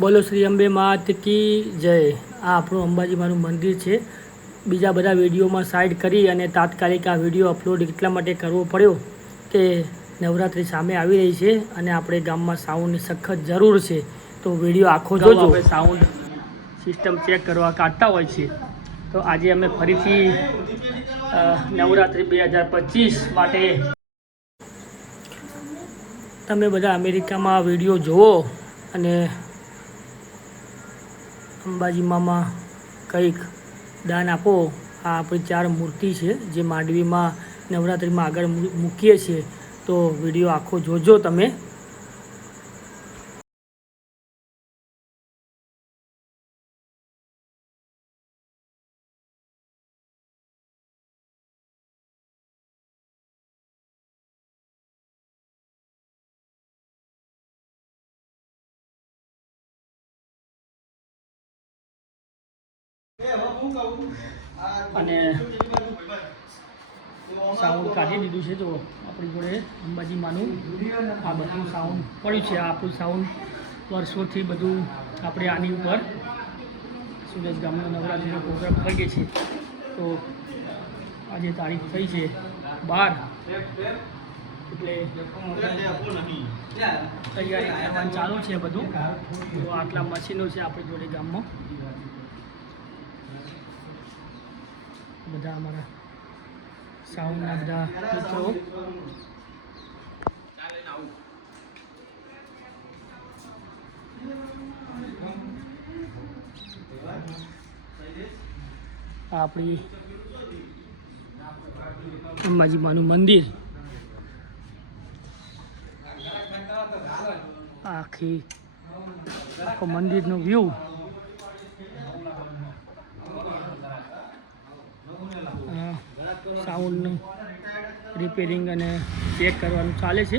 બોલો શ્રી અંબે માત કી જય। આ આપણું અંબાજી માનું મંદિર છે। બીજા બધા વિડીયોમાં સાઈડ કરી અને તાત્કાલિક આ વિડીયો અપલોડ એટલા માટે કરવો પડ્યો કે નવરાત્રિ સામે આવી રહી છે અને આપણે ગામમાં સાઉન્ડની સખત જરૂર છે, તો વિડીયો આખો જોજો। આપણે સાઉન્ડ સિસ્ટમ ચેક કરવા કાઢતા હોય છે, તો આજે અમે ફરીથી નવરાત્રિ 2025 માટે તમે બધા અમેરિકામાં વિડીયો જુઓ અને અંબાજી મામાં કંઈક દાન આપો। આ આપણી 4 મૂર્તિ છે જે માંડવીમાં નવરાત્રિમાં આગળ મૂકીએ છીએ, તો વિડીયો આખો જોજો તમે। અને સાઉન્ડ કાઢી દીધું છે, તો આપણી જોડે અંબાજી માનું આ બધું સાઉન્ડ પડ્યું છે। આ આપણું સાઉન્ડ વર્ષોથી બધું આપણે આની ઉપર સુરત ગામનો નવરાત્રિનો પ્રોગ્રામ કરીએ છીએ। તો આજે તારીખ થઈ છે 12, એટલે તૈયારી કરવાનું ચાલુ છે બધું। તો આટલા મશીનો છે આપણી જોડે ગામમાં, બધા અમારા સાઉન્ડના બધા મિત્રો। આપણી અંબાજી માનું મંદિર, આખો મંદિરનો વ્યૂ। સાઉન્ડનું રિપેરિંગ અને ચેક કરવાનું ચાલે છે,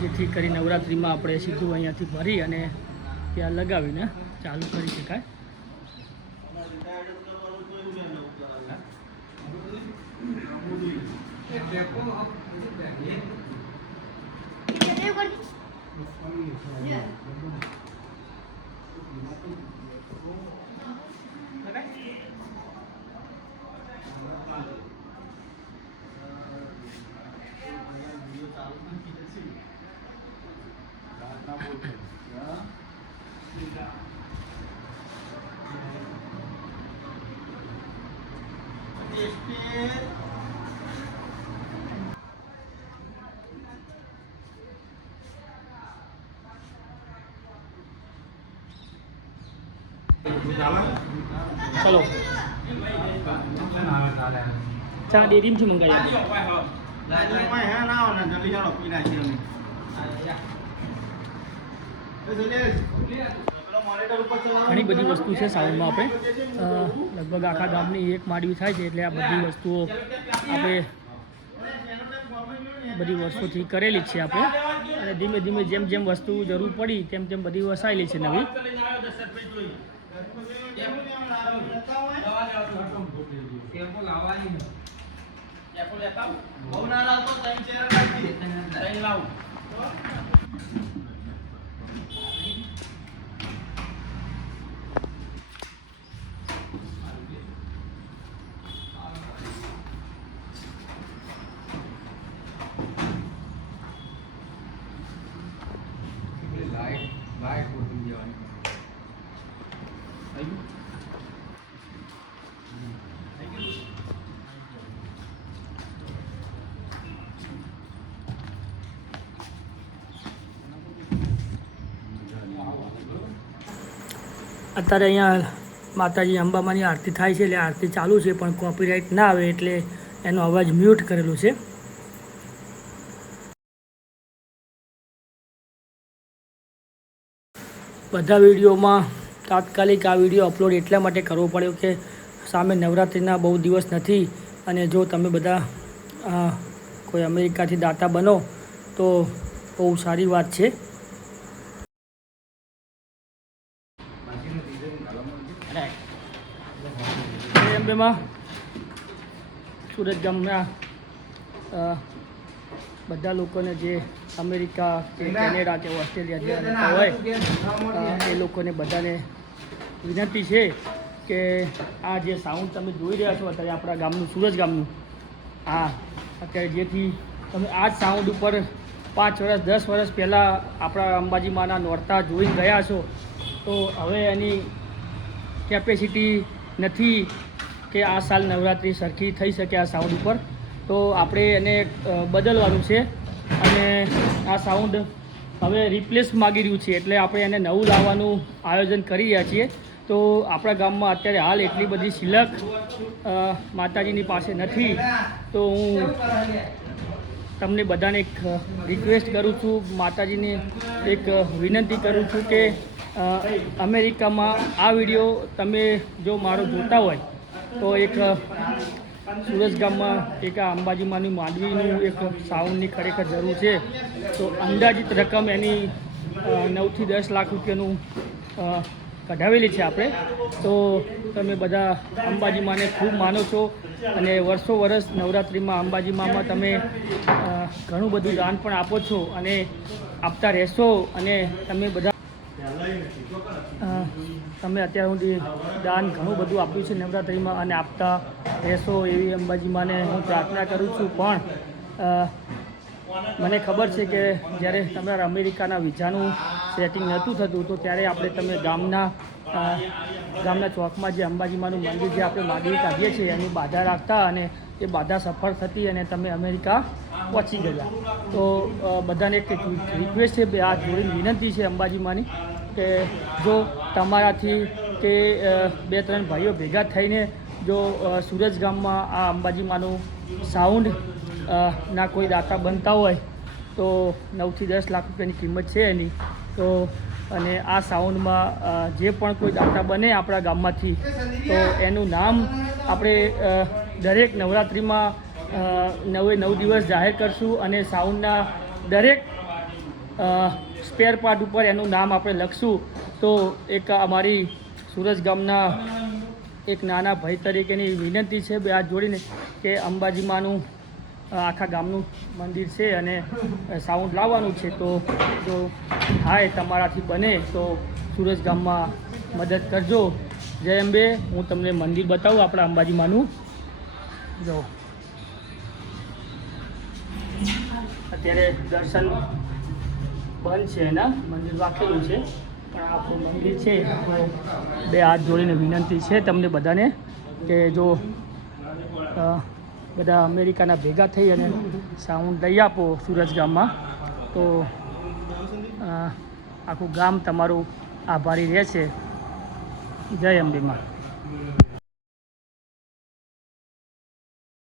જેથી કરી નવરાત્રિમાં આપણે સીધું અહીંયાથી ભરી અને ત્યાં લગાવીને ચાલુ કરી શકાય। चलो चा डेरी में मंगाया ઘણી બધી વસ્તુ છે સાઉન્ડમાં। આપણે લગભગ આખા ગામની એક માંડવી થાય છે, એટલે આ બધી વસ્તુઓ આપણે બધી વર્ષોથી કરેલી જ છે આપણે, અને ધીમે ધીમે જેમ જેમ વસ્તુ જરૂર પડી તેમ તેમ બધી વસાયેલી છે નવી। અત્યારે અહીંયા માતાજી અંબામાની આરતી થાય છે, એટલે આરતી ચાલુ છે, પણ કોપીરાઇટ ના આવે એટલે એનો અવાજ મ્યુટ કરેલો છે। બધા વિડીયોમાં તાત્કાલિક આ વિડીયો અપલોડ એટલા માટે કરવો પડ્યો કે સામે નવરાત્રિના બહુ દિવસ નથી, અને જો તમે બધા કોઈ અમેરિકાથી દાતા બનો તો બહુ સારી વાત છે। અંબેમાં સુરત ગામના બધા લોકોને જે અમેરિકા કે કેનેડા કે ઓસ્ટ્રેલિયા જેવા રહેતા હોય એ લોકોને બધાને વિનંતી છે કે આ જે સાઉન્ડ તમે જોઈ રહ્યા છો અત્યારે આપણા ગામનું સુરજ ગામનું અત્યારે જેથી તમે આ જ સાઉન્ડ ઉપર 5 વર્ષ 10 વર્ષ પહેલાં આપણા અંબાજી માના નોરતા જોઈ ગયા છો તો હવે એની કેપેસિટી નથી કે આ સાલ નવરાત્રિ સરખી થઈ શકે આ સાઉન્ડ ઉપર તો આપણે એને બદલવાનું છે અને આ સાઉન્ડ હવે રિપ્લેસ માગી રહ્યું છે એટલે આપણે એને નવું લાવવાનું આયોજન કરી રહ્યા છીએ તો આપણા ગામમાં અત્યારે હાલ એટલી બધી સિલક માતાજીની પાસે નથી તો હું તમને બધાને એક રિક્વેસ્ટ કરું છું માતાજીને એક વિનંતી કરું છું કે અમેરિકામાં આ વિડીયો તમે જો મારો જોતા હોય તો એક સુરજ ગામમાં એક આ અંબાજીમાંની માંડવીનું એક સાઉન્ડની ખરેખર જરૂર છે તો અંદાજિત રકમ એની 9 થી 10 લાખ રૂપિયાનું કઢાવેલી છે આપણે તો તમે બધા અંબાજી માને ખૂબ માનો છો અને વર્ષો વર્ષ નવરાત્રિમાં અંબાજી મામાં તમે ઘણું બધું દાન પણ આપો છો અને આપતા રહેશો અને તમે બધા તમે અત્યાર સુધી દાન ઘણું બધું આપ્યું છે નવરાત્રિમાં અને આપતા રહેશો એવી અંબાજી માને હું પ્રાર્થના કરું છું પણ મને ખબર છે કે જ્યારે તમારા અમેરિકાના વિઝાનું સેટિંગ નહોતું થતું તો ત્યારે આપણે તમે ગામના ચોકમાં જે અંબાજીમાનું મંદિર જે આપણે માંડવી કાઢીએ છીએ એની બાધા રાખતા અને એ બાધા સફળ થતી અને તમે અમેરિકા પહોંચી ગયા તો બધાને એક રિક્વેસ્ટ છે બે હાથ જોડીને વિનંતી છે અંબાજીમાની કે જો તમારાથી કે 2-3 ભાઈઓ ભેગા થઈને જો સુરજ ગામમાં આ અંબાજીમાનું સાઉન્ડ ના કોઈ દાતા બનતા હોય તો 9 થી 10 લાખ રૂપિયાની કિંમત છે એની તો અને આ સાઉન્ડમાં જે પણ કોઈ દાતા બને આપણા ગામમાંથી તો એનું નામ આપણે દરેક નવરાત્રિમાં 9 દિવસ જાહેર કરશું અને સાઉન્ડના દરેક સ્પેર પાર્ટ ઉપર એનું નામ આપણે લખશું તો એક અમારી સુરજ ગામના એક નાના ભાઈ તરીકેની વિનંતી છે બે હાથ જોડીને કે અંબાજીમાનું આખા ગામનું મંદિર છે અને સાઉન્ડ લાવવાનું છે તો જો થાય તમારાથી બને તો સુરજ ગામમાં મદદ કરજો જય અંબે હું તમને મંદિર બતાવું આપણા અંબાજીમાનું જો અત્યારે દર્શન બંધ છે એના મંદિર રાખેલું છે પણ આપણું મંદિર છે તો બે હાથ જોડીને વિનંતી છે તમને બધાને કે જો બધા અમેરિકાના ભેગા થઈ અને સાઉન્ડ લઈ આપો સુરજ ગામમાં તો આખું ગામ તમારું આભારી રહેશે જય અંબે માં.